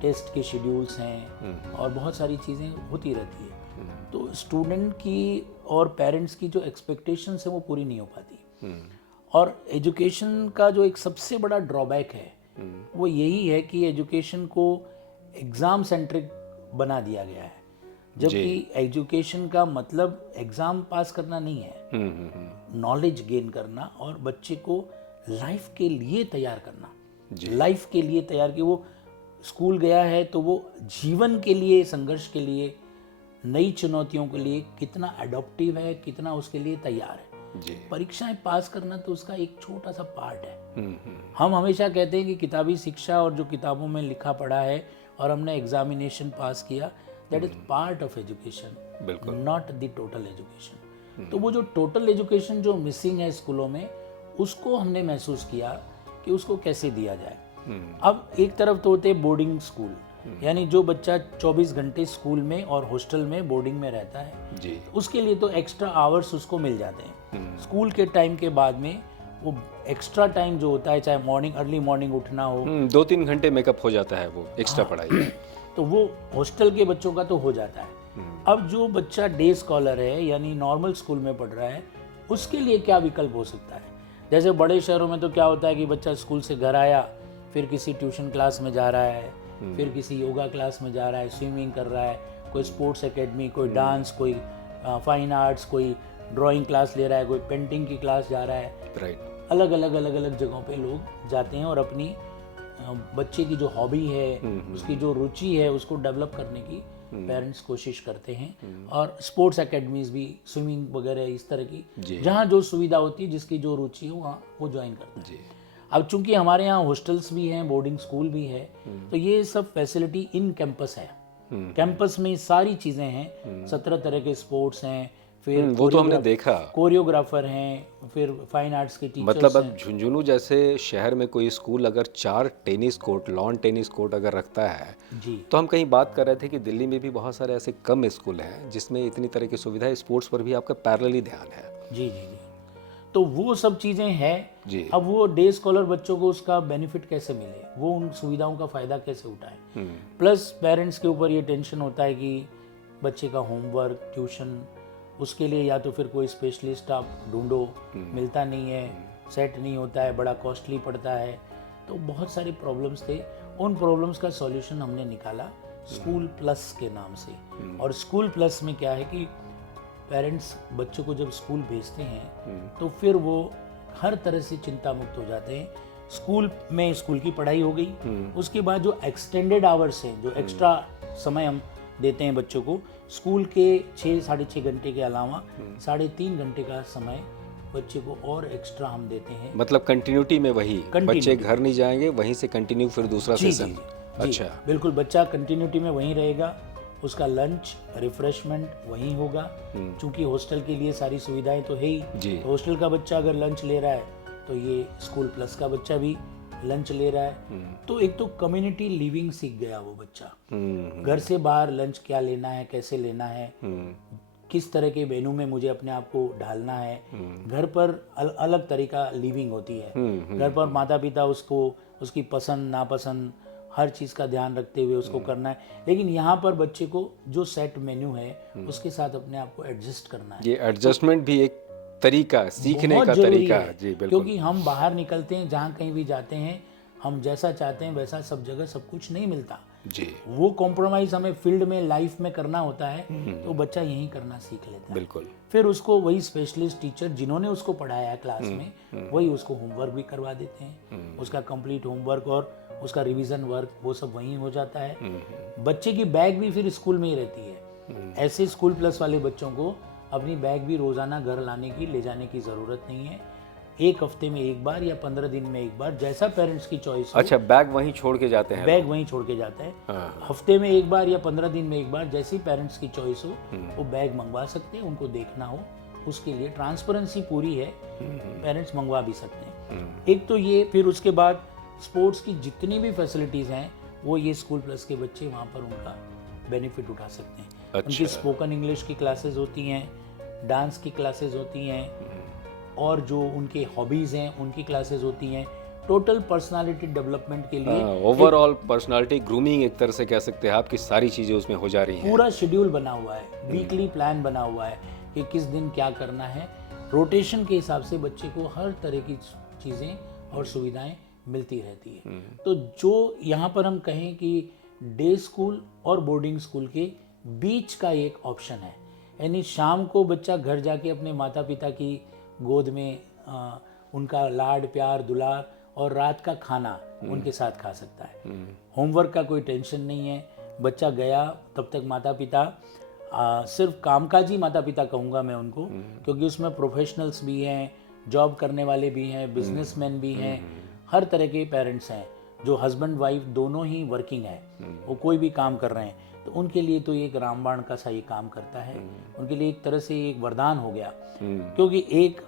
टेस्ट के शेड्यूल्स हैं और बहुत सारी चीज़ें होती रहती है। तो स्टूडेंट की और पेरेंट्स की जो एक्सपेक्टेशंस है वो पूरी नहीं हो पाती। और एजुकेशन का जो एक सबसे बड़ा ड्रॉबैक है वो यही है कि एजुकेशन को एग्ज़ाम सेंट्रिक बना दिया गया है, जबकि एजुकेशन का मतलब एग्ज़ाम पास करना नहीं है, नॉलेज गेन करना और बच्चे को लाइफ के लिए तैयार करना। लाइफ के लिए तैयार कि वो स्कूल गया है तो वो जीवन के लिए, संघर्ष के लिए, नई चुनौतियों के लिए कितना एडॉप्टिव है, कितना उसके लिए तैयार है। परीक्षाएं पास करना तो उसका एक छोटा सा पार्ट है। हम हमेशा कहते हैं कि किताबी शिक्षा और जो किताबों में लिखा पढ़ा है और हमने एग्जामिनेशन पास किया, that is part of education, not the total education. तो वो जो टोटल एजुकेशन जो मिसिंग है स्कूलों में, उसको हमने महसूस किया कि उसको कैसे दिया जाए। अब एक तरफ तो होते बोर्डिंग स्कूल, यानी जो बच्चा 24 घंटे स्कूल में और हॉस्टल में बोर्डिंग में रहता है जी, उसके लिए तो एक्स्ट्रा आवर्स उसको मिल जाते हैं। स्कूल के टाइम के बाद में वो एक्स्ट्रा टाइम जो होता है, चाहे मॉर्निंग अर्ली मॉर्निंग उठना हो, 2-3 घंटे मेकअप हो जाता है वो एक्स्ट्रा पढ़ाई। तो वो हॉस्टल के बच्चों का तो हो जाता है। अब जो बच्चा डे स्कॉलर है यानी नॉर्मल स्कूल में पढ़ रहा है, उसके लिए क्या विकल्प हो सकता है? जैसे बड़े शहरों में तो क्या होता है कि बच्चा स्कूल से घर आया, फिर किसी ट्यूशन क्लास में जा रहा है, फिर किसी योगा क्लास में जा रहा है, स्विमिंग कर रहा है, कोई स्पोर्ट्स एकेडमी, कोई डांस, कोई फाइन आर्ट्स, कोई ड्राइंग क्लास ले रहा है, कोई पेंटिंग की क्लास जा रहा है। राइट। अलग अलग जगहों पे लोग जाते हैं और अपनी बच्चे की जो हॉबी है, उसकी जो रुचि है, उसको डेवलप करने की पेरेंट्स कोशिश करते हैं। और स्पोर्ट्स एकेडमीज भी, स्विमिंग वगैरह इस तरह की, जहाँ जो सुविधा होती है, जिसकी जो रुचि हो वहाँ वो ज्वाइन करते हैं। अब चूंकि हमारे यहाँ हॉस्टल्स भी हैं, बोर्डिंग स्कूल भी है, तो ये सब फैसिलिटी इन कैंपस है। कैंपस में सारी चीज़ें हैं, 17 तरह के स्पोर्ट्स हैं, फिर वो तो हमने देखा, कोरियोग्राफर हैं, फिर फाइन आर्ट्स के टीचर्स मतलब अब झुंझुनू जैसे शहर में कोई स्कूल अगर 4 tennis court, lawn tennis court अगर रखता है जी। तो हम कहीं बात कर रहे थे कि दिल्ली में भी बहुत सारे ऐसे कम स्कूल हैं जिसमें इतनी तरह की सुविधा है, स्पोर्ट्स पर भी आपका पैरेलली ध्यान है। जी जी जी, तो वो सब चीज़ें हैं जी। अब वो डे स्कॉलर बच्चों को उसका बेनिफिट कैसे मिले, वो उन सुविधाओं का फ़ायदा कैसे उठाएं। प्लस पेरेंट्स के ऊपर ये टेंशन होता है कि बच्चे का होमवर्क, ट्यूशन, उसके लिए या तो फिर कोई स्पेशलिस्ट आप ढूंढो, मिलता नहीं है, सेट नहीं होता है, बड़ा कॉस्टली पड़ता है। तो बहुत सारी प्रॉब्लम्स थे। उन प्रॉब्लम्स का सॉल्यूशन हमने निकाला स्कूल प्लस के नाम से। और स्कूल प्लस में क्या है कि पेरेंट्स बच्चों को जब स्कूल भेजते हैं तो फिर वो हर तरह से चिंता मुक्त हो जाते हैं। स्कूल में स्कूल की पढ़ाई हो गई, उसके बाद जो एक्सटेंडेड आवर्स हैं, जो एक्स्ट्रा समय हम देते हैं बच्चों को, स्कूल के 6 साढ़े 6 घंटे के अलावा 3.5 घंटे का समय बच्चे को और एक्स्ट्रा हम देते हैं। मतलब कंटिन्यूटी में वही, बच्चे घर नहीं जाएंगे, वहीं से कंटिन्यू फिर दूसरा सेशन। अच्छा, बिल्कुल, बच्चा कंटिन्यूटी में वहीं रहेगा, उसका लंच रिफ्रेशमेंट वहीं होगा। चूंकि हॉस्टल के लिए सारी सुविधाएं तो है ही, हॉस्टल का बच्चा अगर लंच ले रहा है तो ये स्कूल प्लस का बच्चा भी लंच ले रहा है। तो एक तो कम्युनिटी लिविंग सीख गया वो बच्चा, घर से बाहर लंच क्या लेना है, कैसे लेना है, किस तरह के मेनू में मुझे अपने आप को ढालना है। घर पर अलग तरीका लिविंग होती है। घर पर माता पिता उसको उसकी पसंद नापसंद हर चीज़ का ध्यान रखते हुए उसको करना है, लेकिन यहाँ पर बच्चे को जो सेट मेन्यू है उसके साथ अपने आप को एडजस्ट करना है। ये एडजस्टमेंट भी एक तरीका, सीखने का तरीका है। जी बिल्कुल, क्योंकि हम बाहर निकलते हैं, जहाँ कहीं भी जाते हैं, हम जैसा चाहते हैं वैसा सब जगह सब कुछ नहीं मिलता जी। वो कॉम्प्रोमाइज हमें फील्ड में, लाइफ में करना होता है, तो बच्चा यही करना सीख लेता है। बिल्कुल। फिर उसको वही स्पेशलिस्ट टीचर जिन्होंने उसको पढ़ाया है क्लास में, वही उसको होमवर्क भी करवा देते हैं। उसका कंप्लीट होमवर्क और उसका रिवीजन वर्क वो सब वहीं हो जाता है। बच्चे की बैग भी फिर स्कूल में ही रहती है। ऐसे स्कूल प्लस वाले बच्चों को अपनी बैग भी रोज़ाना घर लाने की, ले जाने की ज़रूरत नहीं है। एक हफ्ते में एक बार या 15 दिन में एक बार, जैसा पेरेंट्स की चॉइस हो। अच्छा, बैग वहीं छोड़ के जाते हैं? बैग वहीं छोड़ के जाते हैं। हाँ। हफ्ते में एक बार या 15 दिन में एक बार, जैसी पेरेंट्स की चॉइस हो वो बैग मंगवा सकते हैं। उनको देखना हो उसके लिए ट्रांसपेरेंसी पूरी है, पेरेंट्स मंगवा भी सकते हैं। एक तो ये, फिर उसके बाद स्पोर्ट्स की जितनी भी फैसिलिटीज़ हैं वो ये स्कूल प्लस के बच्चे वहाँ पर उनका बेनिफिट उठा सकते हैं। अच्छा। उनकी स्पोकन इंग्लिश की क्लासेस होती हैं, डांस की क्लासेस होती हैं, और जो उनके हॉबीज़ हैं उनकी क्लासेस होती हैं। टोटल पर्सनालिटी डेवलपमेंट के लिए ओवरऑल पर्सनालिटी ग्रूमिंग एक तरह से कह सकते हैं आपकी, सारी चीज़ें उसमें हो जा रही हैं। पूरा शेड्यूल बना हुआ है, वीकली प्लान बना हुआ है कि किस दिन क्या करना है। रोटेशन के हिसाब से बच्चे को हर तरह की चीज़ें और सुविधाएं मिलती रहती है। तो जो यहाँ पर हम कहें कि डे स्कूल और बोर्डिंग स्कूल के बीच का एक ऑप्शन है, यानी शाम को बच्चा घर जाके अपने माता पिता की गोद में उनका लाड प्यार दुलार और रात का खाना उनके साथ खा सकता है। होमवर्क का कोई टेंशन नहीं है। बच्चा गया तब तक माता पिता सिर्फ कामकाजी माता पिता कहूँगा मैं उनको, क्योंकि उसमें प्रोफेशनल्स भी हैं, जॉब करने वाले भी हैं, बिजनेसमैन भी हैं, हर तरह के पेरेंट्स हैं जो हस्बैंड वाइफ दोनों ही वर्किंग है, वो कोई भी काम कर रहे हैं। तो उनके लिए तो एक रामबाण का सा ये काम करता है, उनके लिए एक तरह से एक वरदान हो गया। क्योंकि एक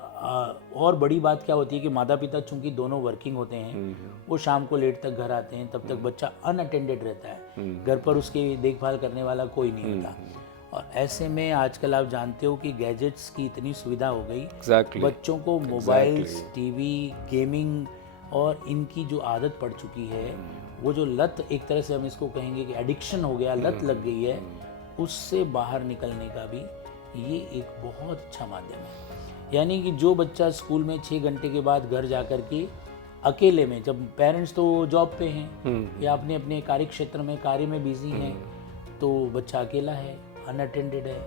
और बड़ी बात क्या होती है कि माता पिता चूंकि दोनों वर्किंग होते हैं, वो शाम को लेट तक घर आते हैं, तब तक बच्चा अनअटेंडेड रहता है, घर पर उसकी देखभाल करने वाला कोई नहीं होता। और ऐसे में आजकल आप जानते हो कि गैजेट्स की इतनी सुविधा हो गई, बच्चों को मोबाइल्स, टीवी, गेमिंग और इनकी जो आदत पड़ चुकी है, वो जो लत एक तरह से हम इसको कहेंगे कि एडिक्शन हो गया, लत लग गई है, उससे बाहर निकलने का भी ये एक बहुत अच्छा माध्यम है। यानी कि जो बच्चा स्कूल में 6 घंटे के बाद घर जा कर के अकेले में, जब पेरेंट्स तो जॉब पे हैं या अपने अपने कार्य क्षेत्र में कार्य में बिजी हैं, तो बच्चा अकेला है, अनअटेंडेड है,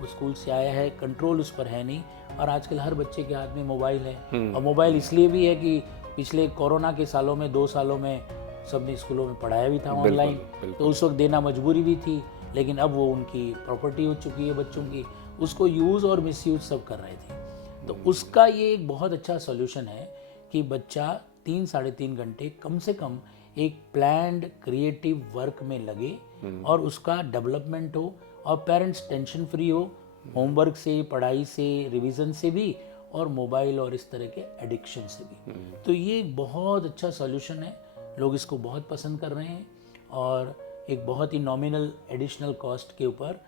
वो स्कूल से आया है, कंट्रोल उस पर है नहीं। और आजकल हर बच्चे के हाथ में मोबाइल है, और मोबाइल इसलिए भी है कि पिछले कोरोना के सालों में 2 सालों में सबने स्कूलों में पढ़ाया भी था ऑनलाइन, तो उस वक्त देना मजबूरी भी थी, लेकिन अब वो उनकी प्रॉपर्टी हो चुकी है बच्चों की, उसको यूज़ और मिसयूज सब कर रहे थे। तो उसका ये एक बहुत अच्छा सॉल्यूशन है कि बच्चा 3-3.5 घंटे कम से कम एक प्लान्ड क्रिएटिव वर्क में लगे और उसका डेवलपमेंट हो, और पेरेंट्स टेंशन फ्री हो होमवर्क से, पढ़ाई से, रिवीजन से भी, और मोबाइल और इस तरह के एडिक्शन से भी। तो ये एक बहुत अच्छा सॉल्यूशन है, लोग इसको बहुत पसंद कर रहे हैं, और एक बहुत ही नॉमिनल एडिशनल कॉस्ट के ऊपर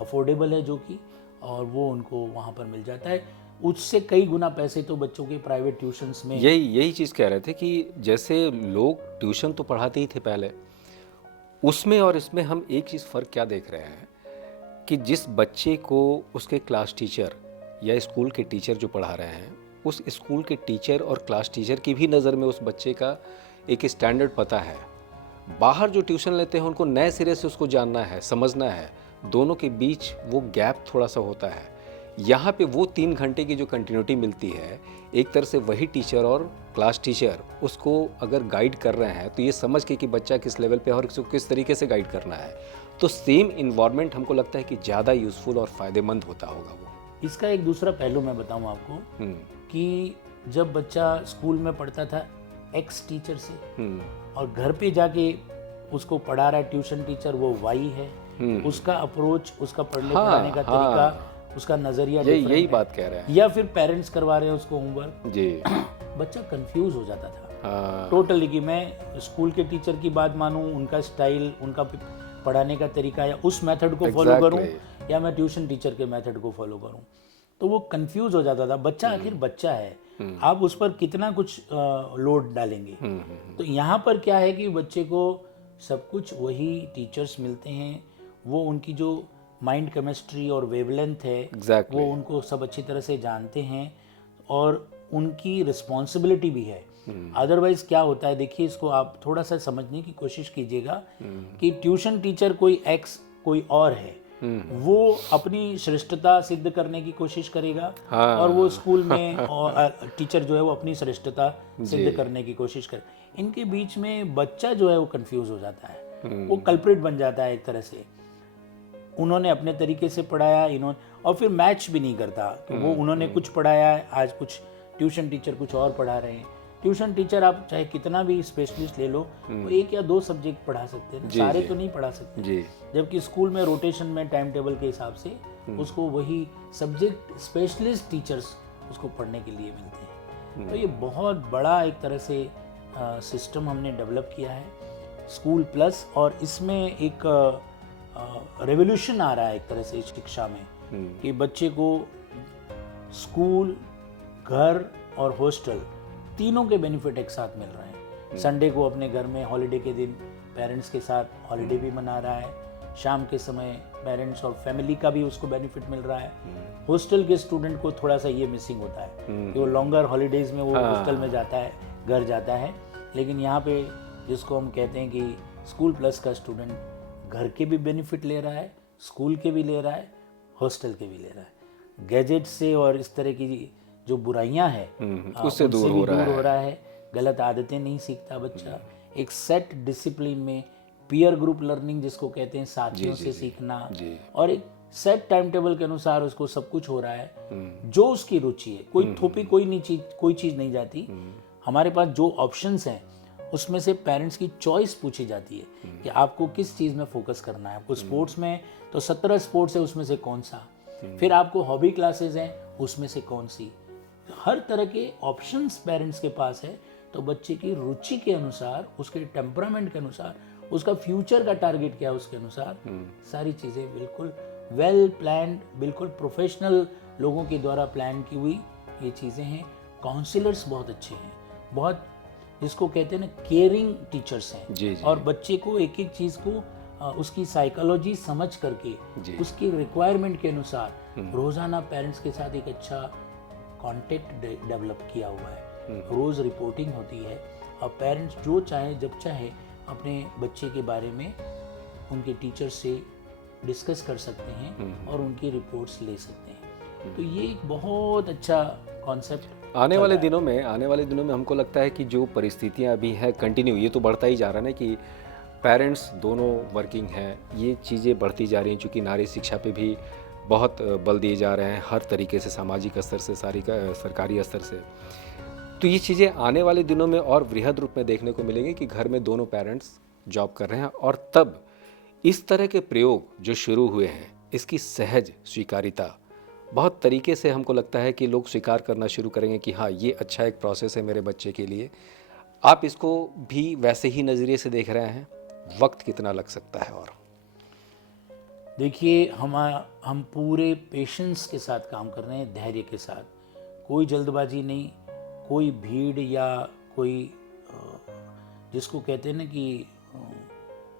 अफोर्डेबल है जो कि, और वो उनको वहाँ पर मिल जाता है। उससे कई गुना पैसे तो बच्चों के प्राइवेट ट्यूशन्स में, यही चीज़ कह रहे थे कि जैसे लोग ट्यूशन तो पढ़ाते ही थे पहले, उसमें और इसमें हम एक चीज़ फ़र्क क्या देख रहे हैं कि जिस बच्चे को उसके क्लास टीचर या स्कूल के टीचर जो पढ़ा रहे हैं, उस स्कूल के टीचर और क्लास टीचर की भी नज़र में उस बच्चे का एक स्टैंडर्ड पता है। बाहर जो ट्यूशन लेते हैं उनको नए सिरे से उसको जानना है, समझना है, दोनों के बीच वो गैप थोड़ा सा होता है। यहाँ पे वो 3 घंटे की जो कंटिन्यूटी मिलती है, एक तरह से वही टीचर और क्लास टीचर उसको अगर गाइड कर रहे हैं तो ये समझ के कि बच्चा किस लेवल पे है और उसको किस तरीके से गाइड करना है, तो सेम इन्वायरमेंट हमको लगता है कि ज़्यादा यूज़फुल और फ़ायदेमंद होता होगा वो। इसका एक दूसरा पहलू मैं बताऊं आपको कि जब बच्चा स्कूल में पढ़ता था एक्स टीचर से, और घर पे जाके उसको पढ़ा रहा है ट्यूशन टीचर वो वाई है, उसका अप्रोच, उसका पढ़ाने का तरीका, उसका नजरिया यही बात कह रहे हैं, या फिर पेरेंट्स करवा रहे हैं उसको होमवर्क जी, बच्चा कंफ्यूज हो जाता था टोटली कि मैं स्कूल के टीचर की बात मानूं, उनका स्टाइल, उनका पढ़ाने का तरीका, या उस मेथड को फॉलो करूं, या मैं ट्यूशन टीचर के मेथड को फॉलो करूं, तो वो कंफ्यूज हो जाता था। बच्चा आखिर बच्चा है, आप उस पर कितना कुछ लोड डालेंगे। तो यहाँ पर क्या है कि बच्चे को सब कुछ वही टीचर्स मिलते हैं, वो उनकी जो माइंड केमिस्ट्री और वेवलेंथ है वो उनको सब अच्छी तरह से जानते हैं, और उनकी रिस्पॉन्सिबिलिटी भी है। अदरवाइज क्या होता है, देखिए इसको आप थोड़ा सा समझने की कोशिश कीजिएगा कि ट्यूशन टीचर कोई एक्स कोई और है, वो अपनी श्रेष्ठता सिद्ध करने की कोशिश करेगा, और वो स्कूल में टीचर जो है वो अपनी श्रेष्ठता सिद्ध करने की कोशिश करे। इनके बीच में बच्चा जो है वो कंफ्यूज हो जाता है, वो कल्प्रिट बन जाता है एक तरह से। उन्होंने अपने तरीके से पढ़ाया, इन्होंने, और फिर मैच भी नहीं करता, तो वो उन्होंने कुछ पढ़ाया, आज कुछ ट्यूशन टीचर कुछ और पढ़ा रहे हैं। ट्यूशन टीचर आप चाहे कितना भी स्पेशलिस्ट ले लो, वो 1 या 2 सब्जेक्ट पढ़ा सकते हैं, सारे तो नहीं पढ़ा सकते। जी। जबकि स्कूल में रोटेशन में टाइम टेबल के हिसाब से उसको वही सब्जेक्ट स्पेशलिस्ट टीचर्स उसको पढ़ने के लिए मिलते हैं। तो ये बहुत बड़ा एक तरह से सिस्टम हमने डेवलप किया है स्कूल प्लस, और इसमें एक रेवोल्यूशन आ रहा है एक तरह से शिक्षा में कि बच्चे को स्कूल, घर और हॉस्टल तीनों के बेनिफिट एक साथ मिल रहे हैं। संडे को अपने घर में हॉलीडे के दिन पेरेंट्स के साथ हॉलीडे भी मना रहा है, शाम के समय पेरेंट्स और फैमिली का भी उसको बेनिफिट मिल रहा है। हॉस्टल के स्टूडेंट को थोड़ा सा ये मिसिंग होता है कि वो लॉन्गर हॉलीडेज में वो हॉस्टल में जाता है, घर जाता है, लेकिन यहाँ पे जिसको हम कहते हैं कि स्कूल प्लस का स्टूडेंट घर के भी बेनिफिट ले रहा है, स्कूल के भी ले रहा है, हॉस्टल के भी ले रहा है। गैजेट से और इस तरह की जो बुराइयां हैं उससे दूर हो रहा है, गलत आदतें नहीं सीखता बच्चा। एक सेट डिसिप्लिन में पीयर ग्रुप लर्निंग जिसको कहते हैं, साथियों से सीखना, और एक सेट टाइम टेबल के अनुसार उसको सब कुछ हो रहा है जो उसकी रुचि है। कोई थोपी कोई चीज़ नहीं जाती। हमारे पास जो ऑप्शंस हैं उसमें से पेरेंट्स की चॉइस पूछी जाती है कि आपको किस चीज़ में फोकस करना है। आपको स्पोर्ट्स में तो 17 स्पोर्ट्स है, उसमें से कौन सा, फिर आपको हॉबी क्लासेस हैं, उसमें से कौन सी। हर तरह के ऑप्शंस पेरेंट्स के पास है। तो बच्चे की रुचि के अनुसार, उसके टेम्परामेंट के अनुसार, उसका फ्यूचर का टारगेट क्या है उसके अनुसार सारी चीज़ें बिल्कुल वेल प्लान्ड, बिल्कुल प्रोफेशनल लोगों के द्वारा प्लान की हुई ये चीज़ें हैं। काउंसलर्स बहुत अच्छे हैं, बहुत जिसको कहते हैं ना केयरिंग टीचर्स हैं। और बच्चे को एक एक चीज़ को उसकी साइकोलॉजी समझ करके उसकी रिक्वायरमेंट के अनुसार रोज़ाना पेरेंट्स के साथ एक अच्छा कांटेक्ट डेवलप किया हुआ है। रोज़ रिपोर्टिंग होती है और पेरेंट्स जो चाहे जब चाहे अपने बच्चे के बारे में उनके टीचर से डिस्कस कर सकते हैं और उनकी रिपोर्ट्स ले सकते हैं। तो ये एक बहुत अच्छा कॉन्सेप्ट आने वाले दिनों में हमको लगता है कि जो परिस्थितियां अभी हैं कंटिन्यू, ये तो बढ़ता ही जा रहा है ना कि पेरेंट्स दोनों वर्किंग हैं, ये चीज़ें बढ़ती जा रही हैं। चूँकि नारी शिक्षा पे भी बहुत बल दिए जा रहे हैं हर तरीके से, सामाजिक स्तर से, सरकारी स्तर से। तो ये चीज़ें आने वाले दिनों में और वृहद रूप में देखने को मिलेंगे कि घर में दोनों पेरेंट्स जॉब कर रहे हैं, और तब इस तरह के प्रयोग जो शुरू हुए हैं इसकी सहज स्वीकारिता बहुत तरीके से हमको लगता है कि लोग स्वीकार करना शुरू करेंगे कि हाँ, ये अच्छा एक प्रोसेस है मेरे बच्चे के लिए। आप इसको भी वैसे ही नज़रिए से देख रहे हैं? वक्त कितना लग सकता है? और देखिए, हम पूरे पेशेंस के साथ काम कर रहे हैं, धैर्य के साथ, कोई जल्दबाजी नहीं, कोई भीड़ या कोई जिसको कहते हैं ना कि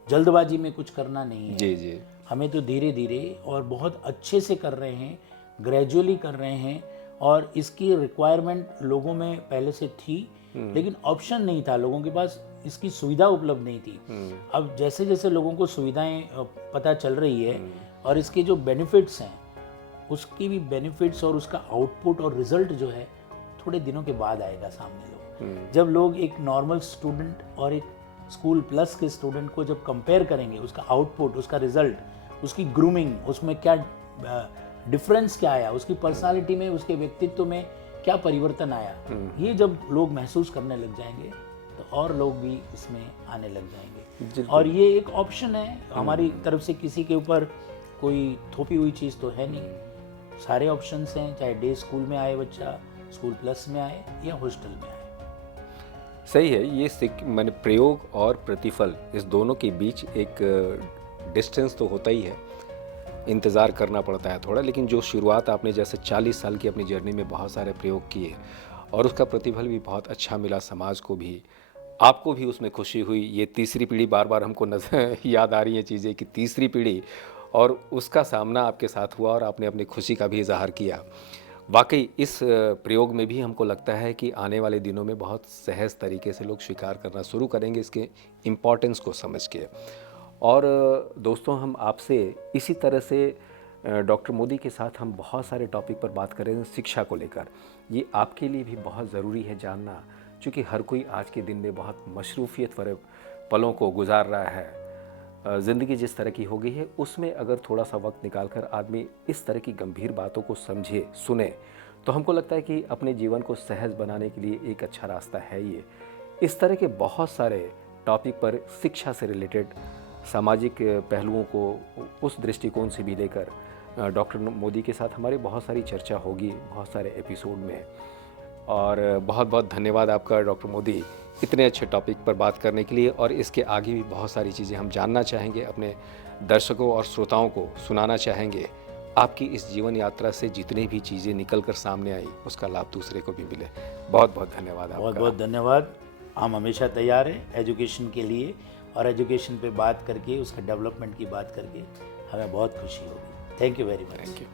जल्दबाजी में कुछ करना नहीं है। जी। हमें तो धीरे धीरे और बहुत अच्छे से कर रहे हैं, ग्रेजुअली कर रहे हैं, और इसकी रिक्वायरमेंट लोगों में पहले से थी, लेकिन ऑप्शन नहीं था, लोगों के पास इसकी सुविधा उपलब्ध नहीं थी। अब जैसे जैसे लोगों को सुविधाएं पता चल रही है और इसके जो बेनिफिट्स हैं, उसकी भी बेनिफिट्स और उसका आउटपुट और रिजल्ट जो है थोड़े दिनों के बाद आएगा सामने। लोग जब लोग एक नॉर्मल स्टूडेंट और एक स्कूल प्लस के स्टूडेंट को जब कंपेयर करेंगे, उसका आउटपुट, उसका रिजल्ट, उसकी ग्रूमिंग, उसमें क्या डिफरेंस क्या आया, उसकी पर्सनालिटी में, उसके व्यक्तित्व में क्या परिवर्तन आया, ये जब लोग महसूस करने लग जाएंगे तो और लोग भी इसमें आने लग जाएंगे। और ये एक ऑप्शन है हमारी तरफ से, किसी के ऊपर कोई थोपी हुई चीज़ तो है नहीं। सारे ऑप्शंस हैं, चाहे डे स्कूल में आए बच्चा, स्कूल प्लस में आए या हॉस्टल में आए। सही है। ये मैंने प्रयोग और प्रतिफल, इस दोनों के बीच एक डिस्टेंस तो होता ही है, इंतज़ार करना पड़ता है थोड़ा, लेकिन जो शुरुआत आपने जैसे 40 साल की अपनी जर्नी में बहुत सारे प्रयोग किए और उसका प्रतिफल भी बहुत अच्छा मिला, समाज को भी, आपको भी उसमें खुशी हुई। ये तीसरी पीढ़ी, बार बार हमको नज़र याद आ रही हैं चीज़ें कि तीसरी पीढ़ी, और उसका सामना आपके साथ हुआ और आपने अपनी खुशी का भी इजहार किया। वाकई इस प्रयोग में भी हमको लगता है कि आने वाले दिनों में बहुत सहज तरीके से लोग स्वीकार करना शुरू करेंगे इसके इम्पोर्टेंस को समझ के। और दोस्तों, हम आपसे इसी तरह से डॉक्टर मोदी के साथ हम बहुत सारे टॉपिक पर बात करेंगे शिक्षा को लेकर। ये आपके लिए भी बहुत ज़रूरी है जानना, क्योंकि हर कोई आज के दिन में बहुत मशरूफियत वाले पलों को गुजार रहा है। ज़िंदगी जिस तरह की हो गई है, उसमें अगर थोड़ा सा वक्त निकाल कर आदमी इस तरह की गंभीर बातों को समझे, सुने, तो हमको लगता है कि अपने जीवन को सहज बनाने के लिए एक अच्छा रास्ता है ये। इस तरह के बहुत सारे टॉपिक पर शिक्षा से रिलेटेड सामाजिक पहलुओं को उस दृष्टिकोण से भी लेकर डॉक्टर मोदी के साथ हमारी बहुत सारी चर्चा होगी बहुत सारे एपिसोड में। और बहुत बहुत धन्यवाद आपका डॉक्टर मोदी इतने अच्छे टॉपिक पर बात करने के लिए। और इसके आगे भी बहुत सारी चीज़ें हम जानना चाहेंगे, अपने दर्शकों और श्रोताओं को सुनाना चाहेंगे। आपकी इस जीवन यात्रा से जितनी भी चीज़ें निकल कर सामने आई उसका लाभ दूसरे को भी मिले। बहुत बहुत धन्यवाद आपका। बहुत बहुत धन्यवाद। हम हमेशा तैयार हैं एजुकेशन के लिए, और एजुकेशन पे बात करके उसका डेवलपमेंट की बात करके हमें बहुत खुशी होगी। Thank you very much. Thank you.